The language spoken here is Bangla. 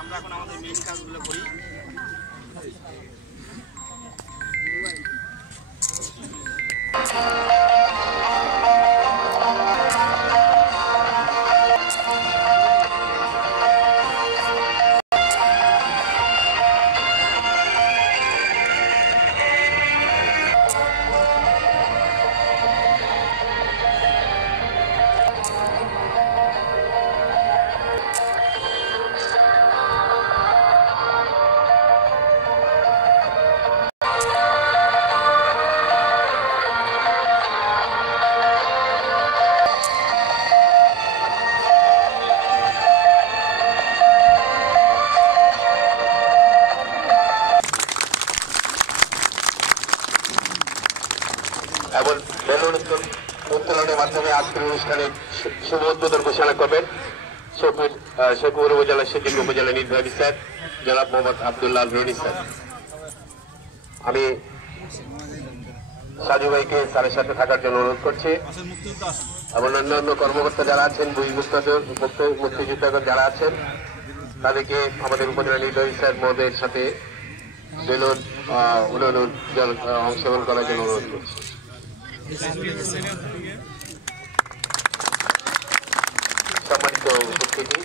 আমরা এখন আমাদের মেইন কাজগুলো করি। এবং বেলুন উত্তোলনের মাধ্যমে আজকের অনুষ্ঠানের শুভ উদ্বোধন ঘোষণা করবেন শেখপুর উপজেলা সিদ্দিক উপজেলা নির্বাহী স্যার জনাব মোহাম্মদ আব্দুল্লাহ রনি স্যার। আমি সাজু ভাইকে স্যারের সাথে থাকার জন্য অনুরোধ করছি এবং অন্যান্য কর্মকর্তা যারা আছেন মুক্তিযোদ্ধা যারা আছেন তাদেরকে আমাদের উপজেলা নির্বাহী স্যার মহোদয়ের সাথে বেলুন উন্নয়ন অংশগ্রহণ করার জন্য অনুরোধ করছি। সম্মানিত উপস্থিতি,